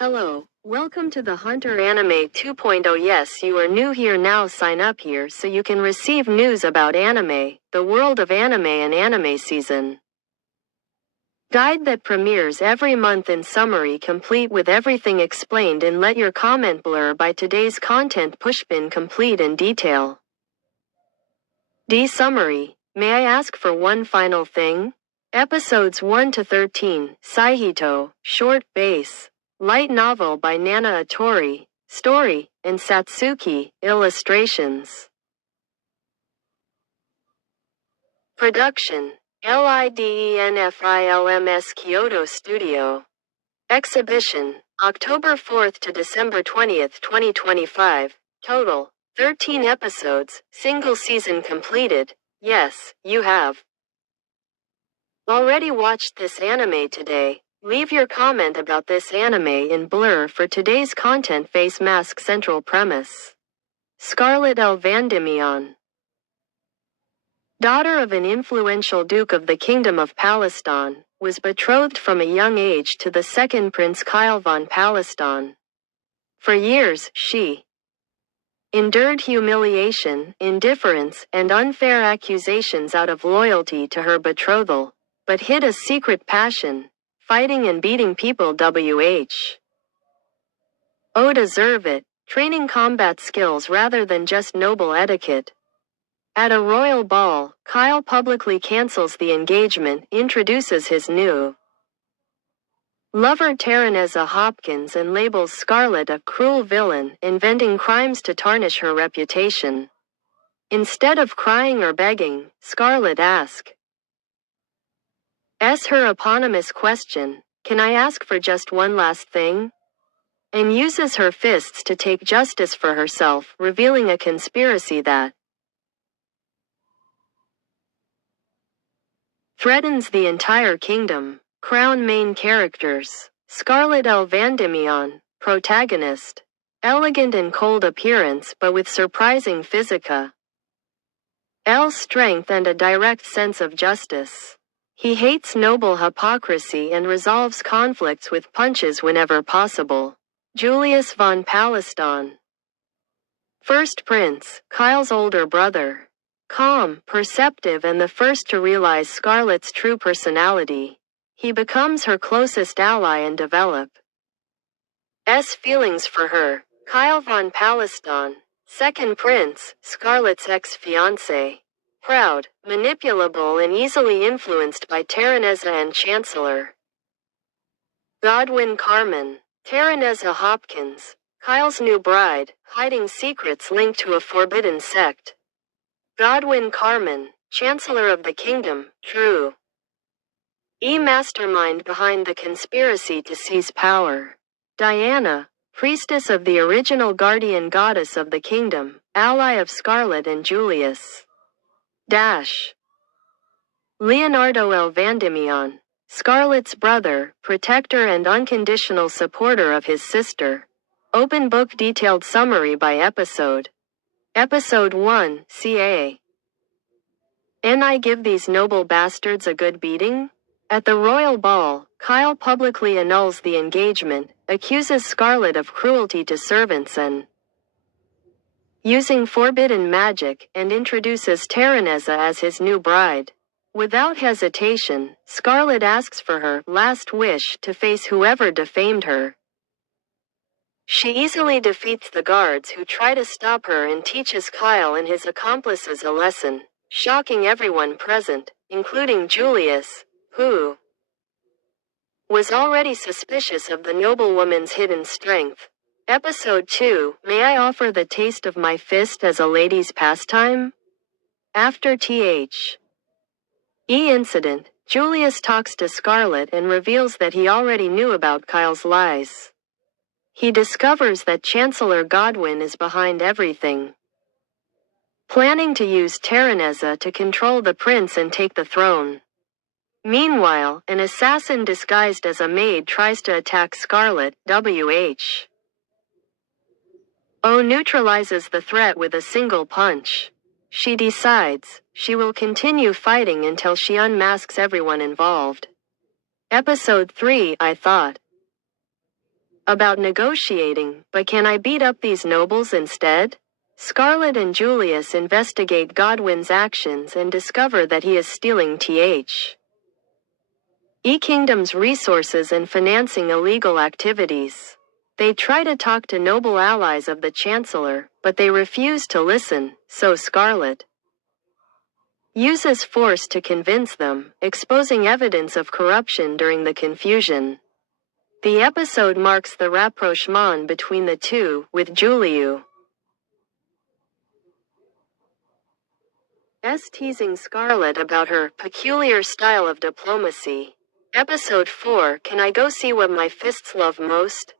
Hello, welcome to the Hunter Anime 2.0. Yes, you are new here now. Sign up here so you can receive news about anime, the world of anime and anime season. Guide that premieres every month in summary complete with everything explained and let your comment blur by today's content pushpin complete in detail. D summary. May I ask for one final thing? Episodes 1 to 13, Saihito, short base. Light novel by Nana Atori, story, and Satsuki, illustrations. Production, LIDENFILMS Kyoto Studio. Exhibition, October 4th to December 20th, 2025. Total, 13 episodes, single season completed. Yes, you have already watched this anime today. Leave your comment about this anime in blur for today's content. Face mask central premise. Scarlett L. Vandymion, daughter of an influential Duke of the Kingdom of Palestine, was betrothed from a young age to the second Prince Kyle von Palestine. For years, she endured humiliation, indifference, and unfair accusations out of loyalty to her betrothal, but hid a secret passion, fighting and beating people. Deserve it, training combat skills rather than just noble etiquette. At a royal ball, Kyle publicly cancels the engagement, introduces his new lover Terraneza Hopkins and labels Scarlett a cruel villain, inventing crimes to tarnish her reputation. Instead of crying or begging, Scarlett asks her eponymous question, "Can I ask for just one last thing?" and uses her fists to take justice for herself, revealing a conspiracy that threatens the entire kingdom. Crown main characters. Scarlett L. Vandymion, protagonist. Elegant and cold appearance but with surprising physica. L's strength and a direct sense of justice. He hates noble hypocrisy and resolves conflicts with punches whenever possible. Julius von Palestine, first prince, Kyle's older brother. Calm, perceptive and the first to realize Scarlett's true personality. He becomes her closest ally and develops feelings for her. Kyle von Palestine, second prince, Scarlett's ex-fiancé. Proud, manipulable and easily influenced by Terraneza and Chancellor Godwin Carmen. Terraneza Hopkins, Kyle's new bride, hiding secrets linked to a forbidden sect. Godwin Carmen, Chancellor of the Kingdom, true mastermind behind the conspiracy to seize power. Diana, priestess of the original guardian goddess of the kingdom, ally of Scarlett and Julius. Leonardo L. Vandymion, Scarlett's brother, protector and unconditional supporter of his sister. Open book detailed summary by episode. Episode 1, ca. I give these noble bastards a good beating? At the royal ball, Kyle publicly annuls the engagement, accuses Scarlett of cruelty to servants and using forbidden magic, and introduces Terraneza as his new bride. Without hesitation, Scarlett asks for her last wish to face whoever defamed her. She easily defeats the guards who try to stop her and teaches Kyle and his accomplices a lesson, shocking everyone present, including Julius, who was already suspicious of the noblewoman's hidden strength. Episode 2, May I offer the taste of my fist as a lady's pastime? After incident, Julius talks to Scarlett and reveals that he already knew about Kyle's lies. He discovers that Chancellor Godwin is behind everything, planning to use Terraneza to control the prince and take the throne. Meanwhile, an assassin disguised as a maid tries to attack Scarlett. Neutralizes the threat with a single punch. She decides she will continue fighting until she unmasks everyone involved. Episode 3, I thought About negotiating, but can I beat up these nobles instead? Scarlet and Julius investigate Godwin's actions and discover that he is stealing Kingdom's resources and financing illegal activities. They try to talk to noble allies of the Chancellor, but they refuse to listen, so Scarlet uses force to convince them, exposing evidence of corruption during the confusion. The episode marks the rapprochement between the two, with Julius teasing Scarlet about her peculiar style of diplomacy. Episode 4, Can I Go See What My Fists Love Most?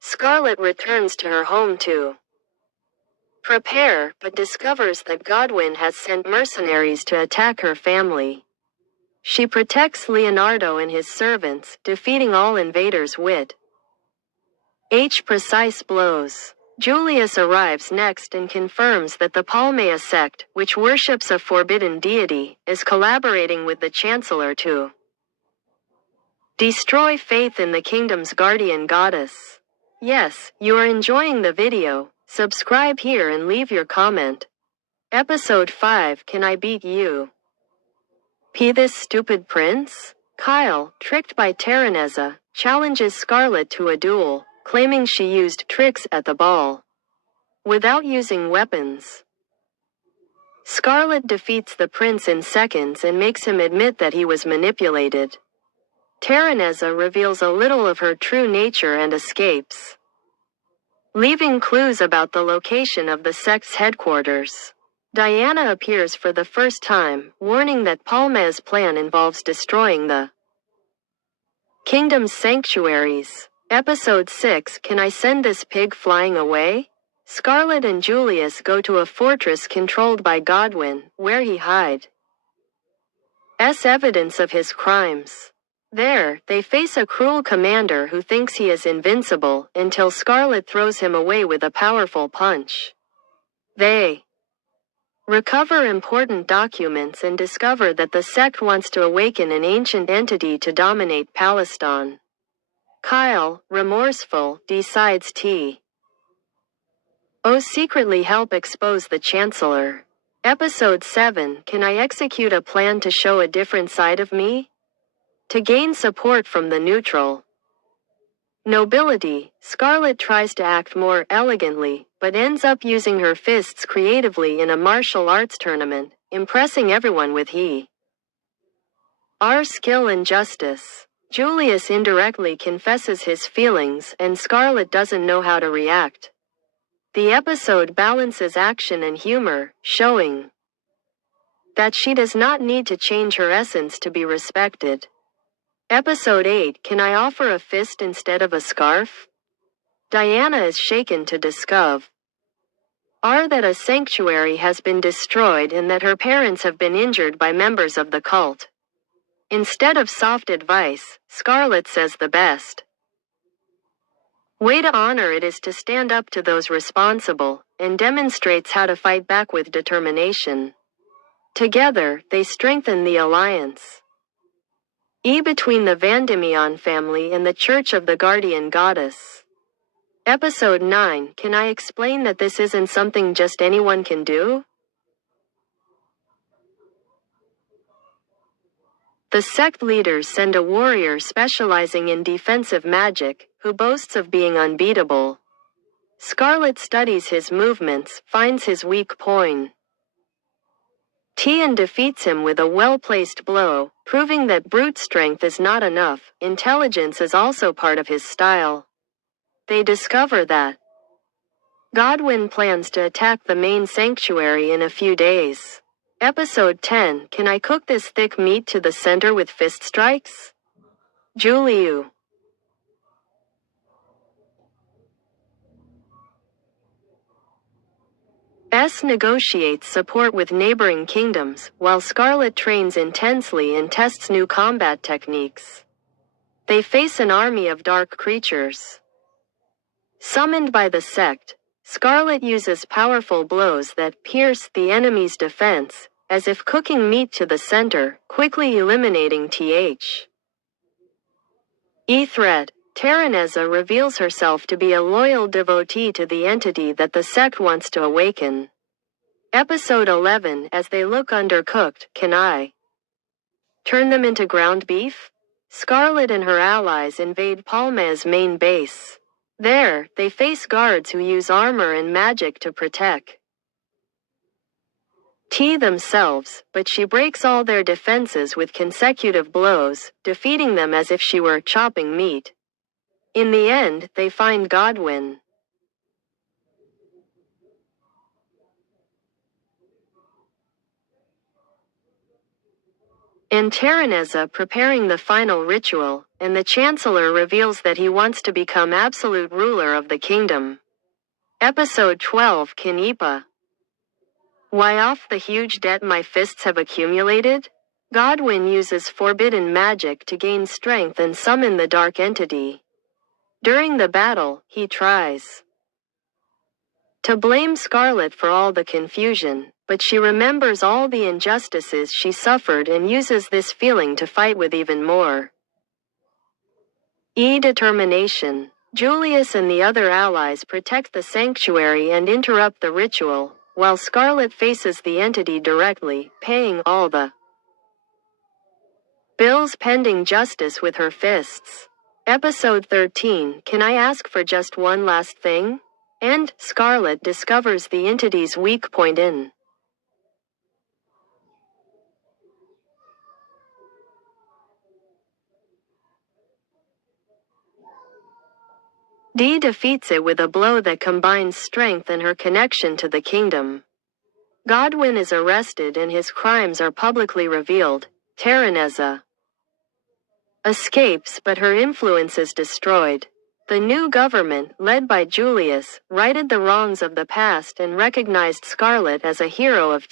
Scarlet returns to her home to prepare, but discovers that Godwin has sent mercenaries to attack her family. She protects Leonardo and his servants, defeating all invaders with precise blows. Julius arrives next and confirms that the Palmea sect, which worships a forbidden deity, is collaborating with the Chancellor to destroy faith in the kingdom's guardian goddess. Yes, you are enjoying the video. Subscribe here and leave your comment. Episode 5, Can I Beat You? This stupid prince? Kyle, tricked by Terraneza, challenges Scarlet to a duel, claiming she used tricks at the ball without using weapons. Scarlet defeats the prince in seconds and makes him admit that he was manipulated. Terraneza reveals a little of her true nature and escapes, leaving clues about the location of the sect's headquarters. Diana appears for the first time, warning that Palmea's plan involves destroying the kingdom's sanctuaries. Episode 6, Can I Send This Pig Flying Away? Scarlet and Julius go to a fortress controlled by Godwin, where he hides evidence of his crimes. There, they face a cruel commander who thinks he is invincible, until Scarlet throws him away with a powerful punch. They recover important documents and discover that the sect wants to awaken an ancient entity to dominate Palestine. Kyle, remorseful, decides to secretly help expose the Chancellor. Episode 7, Can I Execute a Plan to Show a Different Side of Me? To gain support from the neutral nobility, Scarlet tries to act more elegantly, but ends up using her fists creatively in a martial arts tournament, impressing everyone with her skill and justice. Julius indirectly confesses his feelings, and Scarlet doesn't know how to react. The episode balances action and humor, showing that she does not need to change her essence to be respected. Episode 8, Can I Offer a Fist Instead of a Scarf? Diana is shaken to discover that a sanctuary has been destroyed and that her parents have been injured by members of the cult. Instead of soft advice, Scarlet says the best way to honor it is to stand up to those responsible, and demonstrates how to fight back with determination. Together, they strengthen the alliance between the Vandemion family and the Church of the Guardian Goddess. Episode 9, Can I Explain That This Isn't Something Just Anyone Can Do? The sect leaders send a warrior specializing in defensive magic, who boasts of being unbeatable. Scarlet studies his movements, finds his weak point, and defeats him with a well-placed blow, proving that brute strength is not enough, intelligence is also part of his style. They discover that Godwin plans to attack the main sanctuary in a few days. Episode 10, Can I Cook This Thick Meat to the Center with Fist Strikes? Julius negotiates support with neighboring kingdoms, while Scarlet trains intensely and tests new combat techniques. They face an army of dark creatures summoned by the sect. Scarlet uses powerful blows that pierce the enemy's defense, as if cooking meat to the center, quickly eliminating threat. Terraneza reveals herself to be a loyal devotee to the entity that the sect wants to awaken. Episode 11. As they look undercooked, can I turn them into ground beef? Scarlet and her allies invade Palma's main base. There, they face guards who use armor and magic to protect T themselves, but she breaks all their defenses with consecutive blows, defeating them as if she were chopping meat. In the end, they find Godwyn and Terraneza preparing the final ritual, and the Chancellor reveals that he wants to become absolute ruler of the kingdom. Episode 12. Kanipa. Why off the huge debt my fists have accumulated? Godwyn uses forbidden magic to gain strength and summon the dark entity. During the battle, he tries to blame Scarlet for all the confusion, but she remembers all the injustices she suffered and uses this feeling to fight with even more determination. Julius and the other allies protect the sanctuary and interrupt the ritual, while Scarlet faces the entity directly, paying all the bills pending justice with her fists. Episode 13. Can I ask for just one last thing? And Scarlet discovers the entity's weak point in Dee defeats it with a blow that combines strength and her connection to the kingdom. Godwyn is arrested and his crimes are publicly revealed. Terraneza escapes, but her influence is destroyed. The new government, led by Julius, righted the wrongs of the past and recognized Scarlet as a hero of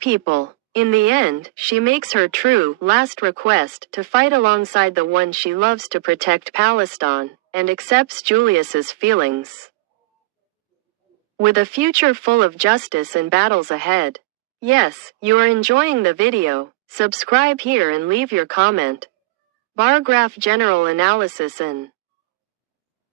people. In the end, she makes her true, last request to fight alongside the one she loves to protect Palestine, and accepts Julius's feelings. With a future full of justice and battles ahead. Yes, you are enjoying the video. Subscribe here and leave your comment. Bar graph general analysis in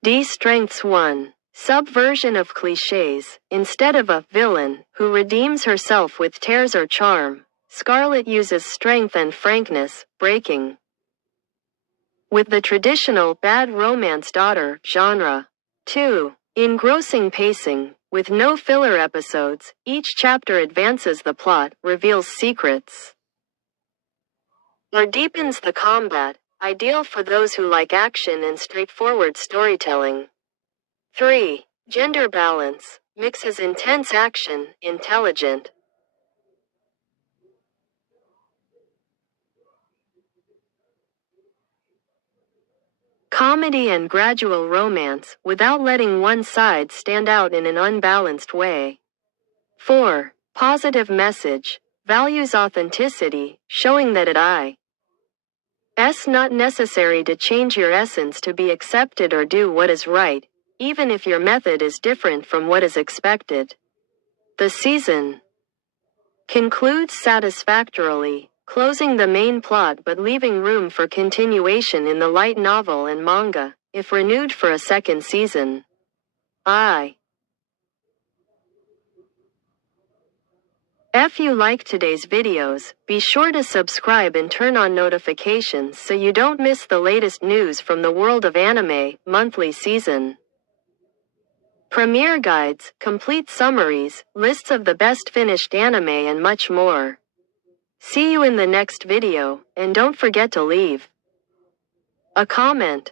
D strengths 1. Subversion of cliches. Instead of a villain who redeems herself with tears or charm, Scarlet uses strength and frankness, breaking with the traditional bad romance daughter genre. 2. Engrossing pacing. With no filler episodes, each chapter advances the plot, reveals secrets, or deepens the combat, ideal for those who like action and straightforward storytelling. 3. Gender balance. Mixes intense action, intelligent comedy and gradual romance, without letting one side stand out in an unbalanced way. 4. Positive message. Values authenticity, showing that it's not necessary to change your essence to be accepted or do what is right, even if your method is different from what is expected. The season concludes satisfactorily, closing the main plot but leaving room for continuation in the light novel and manga, if renewed for a second season. If you like today's videos, be sure to subscribe and turn on notifications so you don't miss the latest news from the world of anime, monthly season premiere guides, complete summaries, lists of the best finished anime and much more. See you in the next video, and don't forget to leave a comment.